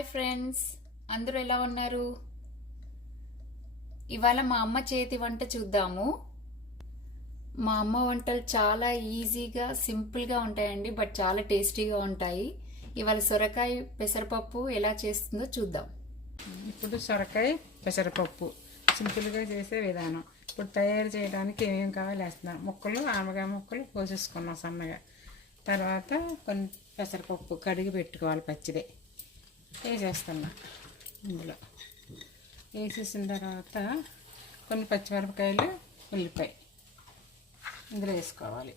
Hi friends, అందరూ ఎలా ఉన్నారు? ఇవాళ మా అమ్మ చేతి వంట చూద్దాము. మా అమ్మ వంటలు చాలా ఈజీగా సింపుల్గా ఉంటాయండి, బట్ చాలా టేస్టీగా ఉంటాయి. ఇవాళ సొరకాయ పెసరపప్పు ఎలా చేస్తుందో చూద్దాం. ఇప్పుడు సొరకాయ పెసరపప్పు సింపుల్గా చేసే విధానం. ఇప్పుడు తయారు చేయడానికి ఏమేమి కావాలి వేస్తున్నాను. ముక్కలు ఆనపకాయ ముక్కలు కోసేసుకున్నాం సన్నగా. తర్వాత కొన్ని పెసరపప్పు కడిగి పెట్టుకోవాలి, పచ్చిదే వేసేస్తున్నా. ఇందులో వేసేసిన తర్వాత కొన్ని పచ్చిమిరపకాయలు, ఉల్లిపాయ ఇందులో వేసుకోవాలి.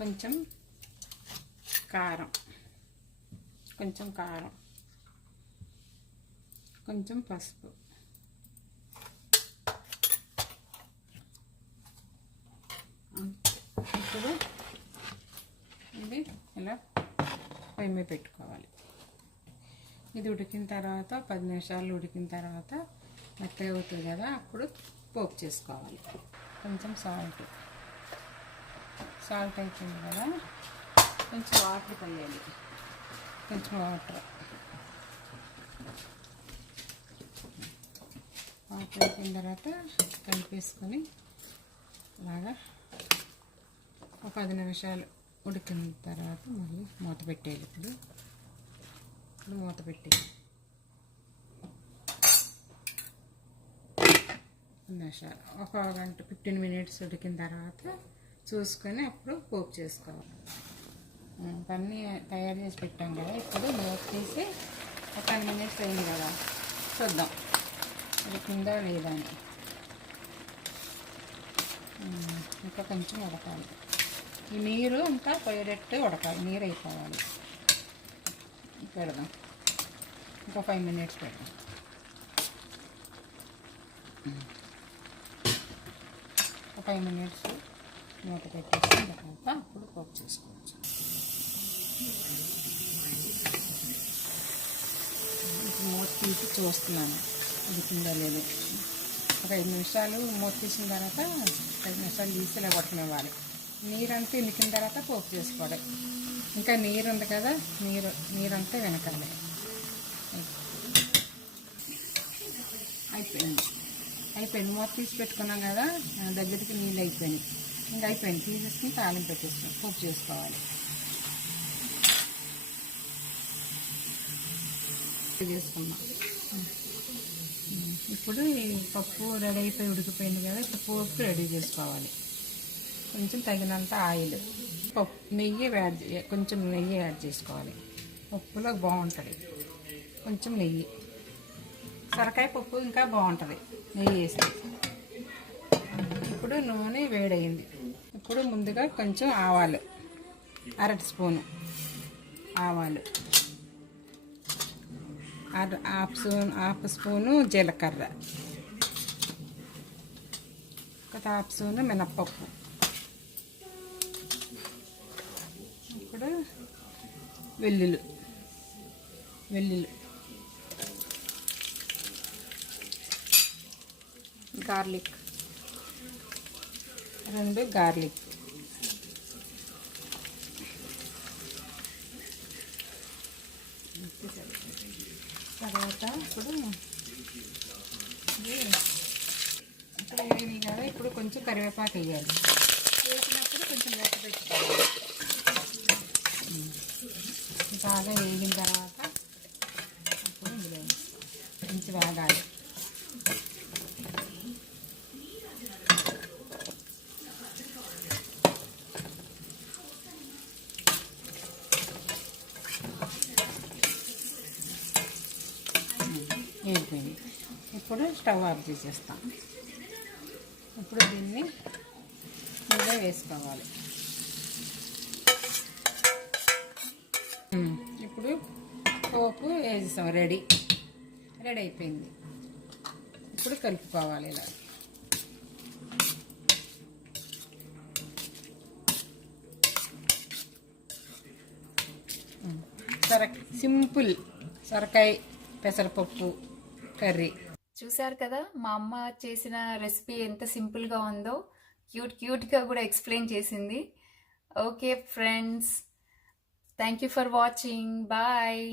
కొంచెం కారం, కొంచెం పసుపు, ఇప్పుడు ఇది ఇలా పొయ్యి మీద పెట్టుకోవాలి. ఇది ఉడికిన తర్వాత 10 నిమిషాలు ఉడికిన తర్వాత మెత్తగా అవుతుంది కదా, అప్పుడు పోపు చేసుకోవాలి. కొంచెం సాల్ట్ అయిపోయింది కదా, కొంచెం వాటర్ పోయాలి. వాటర్ అయిపోయిన తర్వాత కలిపేసుకొని అలాగా ఒక 10 నిమిషాలు ఉడికిన తర్వాత మళ్ళీ మూత పెట్టేయాలి. ఇప్పుడు మూత పెట్టేయాలి 10 నిమిషాలు, ఒక గంట 15 మినిట్స్ ఉడికిన తర్వాత చూసుకొని అప్పుడు పోపు చేసుకోవాలి. అన్నీ తయారు చేసి పెట్టాం కదా, ఇప్పుడు మూత తీసి ఒక 10 మినిట్స్ అయింది కదా, చూద్దాం ఉడికిందా లేదా అని. ఇంకా కొంచెం ఉడకాలి. ఈ నీరు అంతా పోయేటట్టు ఉడకాలి, నీరు అయిపోవాలి. పెడదాం, ఇంకా 5 మినిట్స్ పెడదాం. ఒక 5 మినిట్స్ మూత పెట్టేసిన తర్వాత అప్పుడు పోపు చేసుకోవచ్చు. ఇప్పుడు మూత తీసి చూస్తున్నాను ఉడికిందా లేదు. ఒక 5 నిమిషాలు మూత తీసిన తర్వాత 5 నిమిషాలు తీసి ఇలా ఉడకనివ్వాలి. నీరంతా ఉడికిన తర్వాత పోపు చేసుకోవాలి. ఇంకా నీరు ఉంది కదా, నీరంతా వెనకాలి. అయిపోయింది మూత తీసి పెట్టుకున్నాం కదా, దగ్గరికి నీళ్ళు అయిపోయినాయి. ఇంకా అయిపోయింది, తీసేసుకుని తాలింపు పెట్టేసుకుని పోపు చేసుకోవాలి. చేసుకున్నాం. ఇప్పుడు ఈ పప్పు రెడీ అయిపోయి ఉడికిపోయింది కదా, ఇప్పుడు పోపు రెడీ చేసుకోవాలి. కొంచెం తగినంత ఆయిల్, కొంచెం నెయ్యి యాడ్ చేసుకోవాలి. పప్పులో బాగుంటుంది కొంచెం నెయ్యి. సొరకాయ పప్పు ఇంకా బాగుంటుంది నెయ్యి వేసి. ఇప్పుడు నూనె వేడయింది. ఇప్పుడు ముందుగా కొంచెం ఆవాలు, 1/2 స్పూను ఆవాలు, హాఫ్ స్పూను జీలకర్ర, ఒక 1/2 స్పూను మినప్పప్పు. ఇప్పుడు వెల్లుల్లి, గార్లిక్, 2 గార్లిక్, తర్వాత ఇప్పుడు వేగినాయి కదా, ఇప్పుడు కొంచెం కరివేపాకు వేయాలి. వేసినప్పుడు కొంచెం వేట పెట్టుకోవాలి. బాగా వేగిన తర్వాత అప్పుడు ఇందులో కొంచెం వేగాలి. వేగిపోయింది. ఇప్పుడు స్టవ్ ఆఫ్ చేసేస్తాం. ఇప్పుడు దీన్ని మీద వేసుకోవాలి. ఇప్పుడు పోపు వేసేసాం, రెడీ అయిపోయింది. ఇప్పుడు కలుపుకోవాలి ఇలా. సింపుల్ సొరకాయ పెసరపప్పు కర్రీ. చూసారు కదా మా అమ్మ చేసిన రెసిపీ ఎంత సింపుల్గా ఉందో. క్యూట్గా కూడా ఎక్స్ప్లెయిన్ చేసింది. Okay friends, thank you for watching. Bye.